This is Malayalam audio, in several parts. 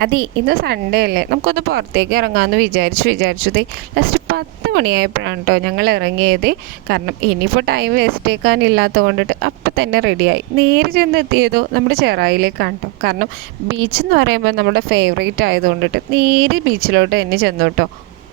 അതെ ഇന്ന് സൺഡേ അല്ലേ? നമുക്കൊന്ന് പുറത്തേക്ക് ഇറങ്ങാമെന്ന് വിചാരിച്ചു വിചാരിച്ചത് ലാസ്റ്റ് പത്ത് മണിയായപ്പോഴാണ് കേട്ടോ ഞങ്ങൾ ഇറങ്ങിയത്. കാരണം ഇനിയിപ്പോൾ ടൈം വേസ്റ്റ് ആക്കാനില്ലാത്ത കൊണ്ടിട്ട് അപ്പം തന്നെ റെഡിയായി നേരെ ചെന്ന് എത്തിയതോ നമ്മുടെ ചെറായിലേക്കാണ് കേട്ടോ കാരണം ബീച്ച് എന്ന് പറയുമ്പോൾ നമ്മുടെ ഫേവറേറ്റ് ആയതുകൊണ്ടിട്ട് നേരെ ബീച്ചിലോട്ട് തന്നെ ചെന്നു കേട്ടോ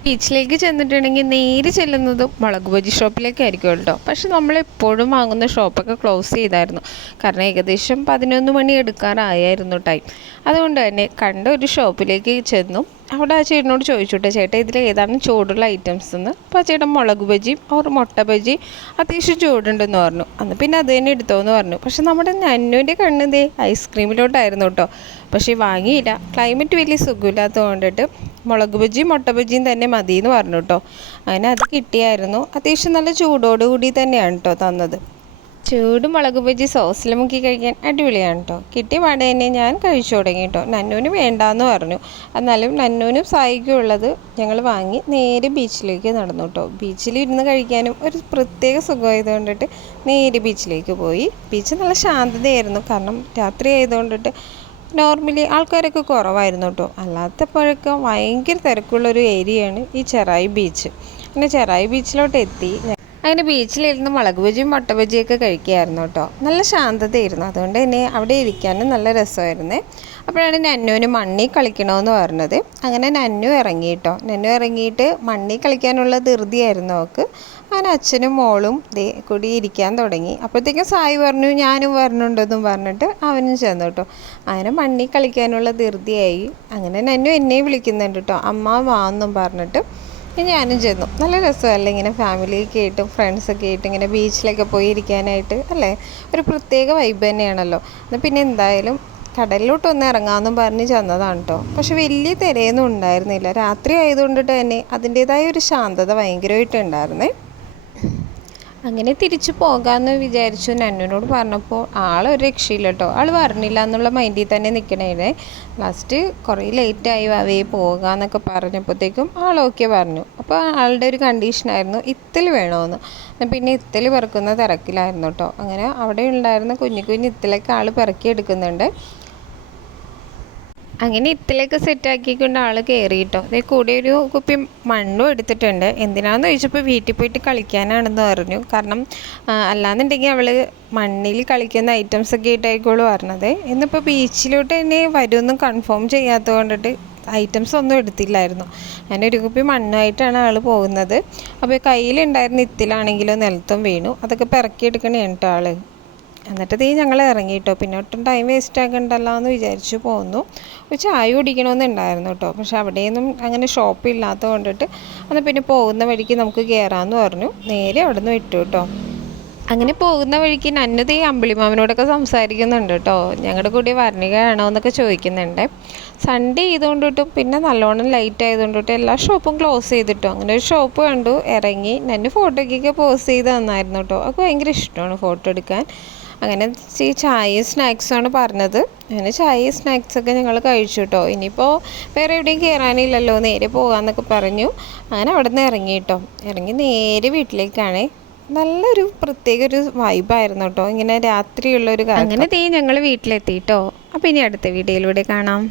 ബീച്ചിലേക്ക് ചെന്നിട്ടുണ്ടെങ്കിൽ നേരെ ചെല്ലുന്നത് മുളക് ബജി ഷോപ്പിലേക്കായിരിക്കും കേട്ടോ. പക്ഷെ നമ്മൾ എപ്പോഴും വാങ്ങുന്ന ഷോപ്പൊക്കെ ക്ലോസ് ചെയ്തായിരുന്നു. കാരണം ഏകദേശം പതിനൊന്ന് മണി എടുക്കാറായിരുന്നു ടൈം അതുകൊണ്ട് തന്നെ കണ്ട ഒരു ഷോപ്പിലേക്ക് ചെന്നു. അവിടെ ആ ചേട്ടനോട് ചോദിച്ചുട്ടെ ചേട്ടാ ഇതിൽ ഏതാണ് ചൂടുള്ള ഐറ്റംസ് എന്ന് അപ്പോൾ ആ ചേട്ടൻ മുളക് ബജി ഓർ മുട്ട ബജി അത്യാവശ്യം ചൂടുണ്ടെന്ന് പറഞ്ഞു. അന്ന് പിന്നെ അത് തന്നെ എടുത്തോന്ന് പറഞ്ഞു. പക്ഷെ നമ്മുടെ നന്നുവിന്റെ കണ്ണിതേ ഐസ്ക്രീമിലോട്ടായിരുന്നു കേട്ടോ. പക്ഷേ വാങ്ങിയില്ല. ക്ലൈമറ്റ് വലിയ സുഖമില്ലാത്തത് കൊണ്ടിട്ട് മുളക് ബജിയും മുട്ട ബജിയും തന്നെ മതി എന്ന് പറഞ്ഞു കേട്ടോ. അങ്ങനെ അത് കിട്ടിയായിരുന്നു. അത്യാവശ്യം നല്ല ചൂടോടുകൂടി തന്നെയാണ് കേട്ടോ തന്നത്. ചൂട് മുളക് ബജി സോസിൽ മുക്കി കഴിക്കാൻ അടിപൊളിയാണ് കേട്ടോ. കിട്ടിയ പാടെ തന്നെ ഞാൻ കഴിച്ചു തുടങ്ങി കേട്ടോ. നന്നൂന് വേണ്ടാന്ന് പറഞ്ഞു. എന്നാലും നന്നൂനും സായിക്കും ഉള്ളത് ഞങ്ങൾ വാങ്ങി നേരെ ബീച്ചിലേക്ക് നടന്നു കേട്ടോ. ബീച്ചിൽ ഇരുന്ന് കഴിക്കാനും ഒരു പ്രത്യേക സുഖമായത് കൊണ്ടിട്ട് നേരെ ബീച്ചിലേക്ക് പോയി. ബീച്ച് നല്ല ശാന്തതയായിരുന്നു. കാരണം രാത്രി ആയതുകൊണ്ടിട്ട് നോർമലി ആൾക്കാരൊക്കെ കുറവായിരുന്നു കേട്ടോ അല്ലാത്തപ്പോഴൊക്കെ ഭയങ്കര തിരക്കുള്ളൊരു ഏരിയയാണ് ഈ ചെറായി ബീച്ച് അങ്ങനെ ചെറായി ബീച്ചിലോട്ട് എത്തി അങ്ങനെ ബീച്ചിലിരുന്ന് മുളക് ബജിയും മുട്ട ബജിയൊക്കെ കഴിക്കുകയായിരുന്നു കേട്ടോ നല്ല ശാന്തതയായിരുന്നു. അതുകൊണ്ട് തന്നെ അവിടെ ഇരിക്കാനും നല്ല രസമായിരുന്നേ. അപ്പോഴാണ് നന്നുവിന് മണ്ണി കളിക്കണമെന്ന് പറഞ്ഞത്. അങ്ങനെ നന്നു ഇറങ്ങി കേട്ടോ നന്നു ഇറങ്ങിയിട്ട് മണ്ണി കളിക്കാനുള്ള ധൃതിയായിരുന്നു അവൾക്ക് അങ്ങനെ അച്ഛനും മോളും ദേ കൂടി ഇരിക്കാൻ തുടങ്ങി. അപ്പോഴത്തേക്കും സായി പറഞ്ഞു ഞാനും വരണുണ്ടെന്നും പറഞ്ഞിട്ട് അവനും ചെന്നു കേട്ടോ. അങ്ങനെ മണ്ണി കളിക്കാനുള്ള ധൃതിയായി. അങ്ങനെ നന്നു എന്നെയും വിളിക്കുന്നുണ്ട് കേട്ടോ. അമ്മ വാന്നും പറഞ്ഞിട്ട് ഞാനും ചെന്നു. നല്ല രസമല്ലേ ഇങ്ങനെ ഫാമിലിയൊക്കെ ആയിട്ടും ഫ്രണ്ട്സൊക്കെ ആയിട്ട് ഇങ്ങനെ ബീച്ചിലൊക്കെ പോയി ഇരിക്കാനായിട്ട് അല്ലേ? ഒരു പ്രത്യേക വൈബ് തന്നെയാണല്ലോ. എന്നാൽ പിന്നെ എന്തായാലും കടലിലോട്ടൊന്ന് ഇറങ്ങാമെന്നും പറഞ്ഞ് ചെന്നതാണ് കേട്ടോ. പക്ഷെ വലിയ തിരയൊന്നും ഉണ്ടായിരുന്നില്ല. രാത്രി ആയതുകൊണ്ടിട്ട് തന്നെ അതിന്റേതായ ഒരു ശാന്തത ഭയങ്കരമായിട്ട് ഉണ്ടായിരുന്നേ. അങ്ങനെ തിരിച്ചു പോകാമെന്ന് വിചാരിച്ചു. നന്നുവിനോട് പറഞ്ഞപ്പോൾ ആളൊരു രക്ഷയില്ല കേട്ടോ ആൾ പറഞ്ഞില്ല എന്നുള്ള മൈൻഡിൽ തന്നെ നിൽക്കണേ ലാസ്റ്റ് കുറേ ലേറ്റ് ആയി അവയെ പോകാമെന്നൊക്കെ പറഞ്ഞപ്പോഴത്തേക്കും ആൾ ഓക്കെ പറഞ്ഞു. അപ്പോൾ ആളുടെ ഒരു കണ്ടീഷനായിരുന്നു ഇത്തിൽ വേണമെന്ന് പിന്നെ ഇത്തിൽ പെറുക്കുന്ന തിരക്കിലായിരുന്നു കേട്ടോ അങ്ങനെ അവിടെ ഉണ്ടായിരുന്ന കുഞ്ഞു കുഞ്ഞു ഇത്തിലൊക്കെ ആൾ പെറുക്കി എടുക്കുന്നുണ്ട്. അങ്ങനെ ഇത്തിലേക്ക് സെറ്റാക്കിക്കൊണ്ട് ആൾ കയറി കേട്ടോ അതേ കൂടെ ഒരു കുപ്പി മണ്ണും എടുത്തിട്ടുണ്ട്. എന്തിനാന്ന് ചോദിച്ചപ്പോൾ വീട്ടിൽ പോയിട്ട് കളിക്കാനാണെന്ന് പറഞ്ഞു. കാരണം അല്ലാന്നുണ്ടെങ്കിൽ അവൾ മണ്ണിൽ കളിക്കുന്ന ഐറ്റംസ് ഒക്കെ ആയിട്ടായിക്കോളൂ പറഞ്ഞത്. ഇന്നിപ്പോൾ ബീച്ചിലോട്ട് തന്നെ വരുമെന്നും കൺഫേം ചെയ്യാത്തത് കൊണ്ടിട്ട് ഐറ്റംസ് ഒന്നും എടുത്തില്ലായിരുന്നു. അങ്ങനെ ഒരു കുപ്പി മണ്ണുമായിട്ടാണ് ആൾ പോകുന്നത്. അപ്പോൾ കയ്യിലുണ്ടായിരുന്ന ഇത്തിലാണെങ്കിലും നിലത്തും വീണു. അതൊക്കെ പിറക്കിയെടുക്കണേ കേട്ടോ ആൾ എന്നിട്ട് തീ ഞങ്ങൾ ഇറങ്ങി കേട്ടോ പിന്നെ ഒട്ടും ടൈം വേസ്റ്റ് ആക്കണ്ടല്ലോ എന്ന് വിചാരിച്ചു പോന്നു. ഒരു ചായ കുടിക്കണമെന്നുണ്ടായിരുന്നു കേട്ടോ പക്ഷെ അവിടെയൊന്നും അങ്ങനെ ഷോപ്പ് ഇല്ലാത്തത് കൊണ്ടിട്ട് എന്നാൽ പിന്നെ പോകുന്ന വഴിക്ക് നമുക്ക് കയറാമെന്ന് പറഞ്ഞു. നേരെ അവിടെ നിന്ന് വിട്ടു കേട്ടോ അങ്ങനെ പോകുന്ന വഴിക്ക് നന്നത് ഈ അമ്പിളിമാമനോടൊക്കെ സംസാരിക്കുന്നുണ്ട് കേട്ടോ ഞങ്ങളുടെ കൂടി വരണികയാണോ എന്നൊക്കെ ചോദിക്കുന്നുണ്ട്. സൺഡേ ചെയ്തുകൊണ്ടിട്ടും പിന്നെ നല്ലോണം ലൈറ്റ് ആയതുകൊണ്ടിട്ടും എല്ലാ ഷോപ്പും ക്ലോസ് ചെയ്തിട്ടോ. അങ്ങനെ ഒരു ഷോപ്പ് കണ്ടു. ഇറങ്ങി. നന്നെ ഫോട്ടോയ്ക്കൊക്കെ പോസ്റ്റ് ചെയ്ത് തന്നായിരുന്നു കേട്ടോ അപ്പോൾ ഭയങ്കര ഇഷ്ടമാണ് ഫോട്ടോ എടുക്കാൻ. അങ്ങനെ ഈ ചായയും സ്നാക്സുമാണ് പറഞ്ഞത്. അങ്ങനെ ചായയും സ്നാക്സൊക്കെ ഞങ്ങൾ കഴിച്ചു കേട്ടോ ഇനിയിപ്പോൾ വേറെ എവിടെയും കയറാനില്ലല്ലോ നേരെ പോകാമെന്നൊക്കെ പറഞ്ഞു. അങ്ങനെ അവിടെ നിന്ന് ഇറങ്ങി കേട്ടോ ഇറങ്ങി നേരെ വീട്ടിലേക്കാണ്. നല്ലൊരു പ്രത്യേക ഒരു വൈബായിരുന്നു കേട്ടോ ഇങ്ങനെ രാത്രിയുള്ളൊരു കാര്യം അങ്ങനെ തീ ഞങ്ങൾ വീട്ടിലെത്തി കേട്ടോ അപ്പോൾ ഇനി അടുത്ത വീഡിയോയിലൂടെ കാണാം.